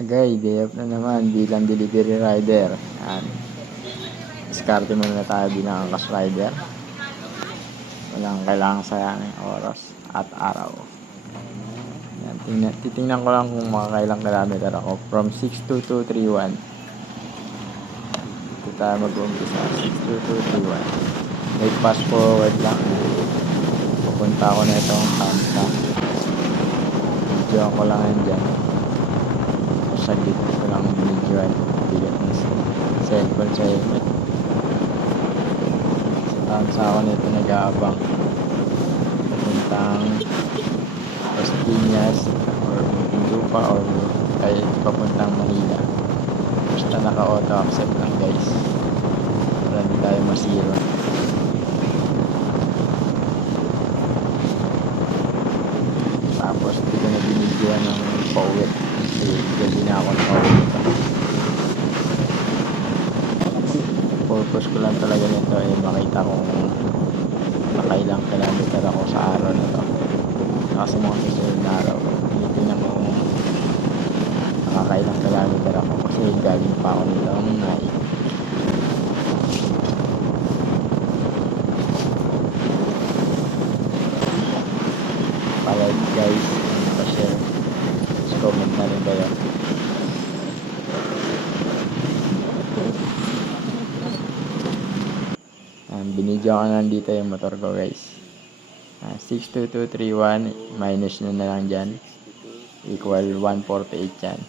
Okay, day off na naman bilang delivery rider. Yan. Diskarte muna tayo bilang angkas rider. Walang kailangang sayangin oras at araw. Yan, titingnan ko lang kung makakailang kilometer ako. From 62231. Dito tayo mag-umpisa. 62231. May fast forward lang. Pupunta ako na itong Santa. Video ko lang yan dyan. Saglit ko lang binidyoan. Bigat ng cellphone sa helmet. Sa ako nito nag-aabang. Pupuntang Las Piñas or Lupa or kahit papuntang Manila. Basta naka-auto accept lang guys. Para hindi tayo masiro. Tapos hindi ko na binidyoan ng pauwi. Kasi gabi na ako ng pauwi nito. Purpose ko lang talaga nito ay makita kung nakailang kilometer ako sa araw na to. Kasi mga susunod na araw tinitingnan ko kung nakakailang kilometer ako kasi galing pa ako nito ng night. Palike guys, pa-share, comment na rin kayo. Binidyo ko na dito yung motor ko guys. 62231 minus nyo na lang dyan, equal 148 yan.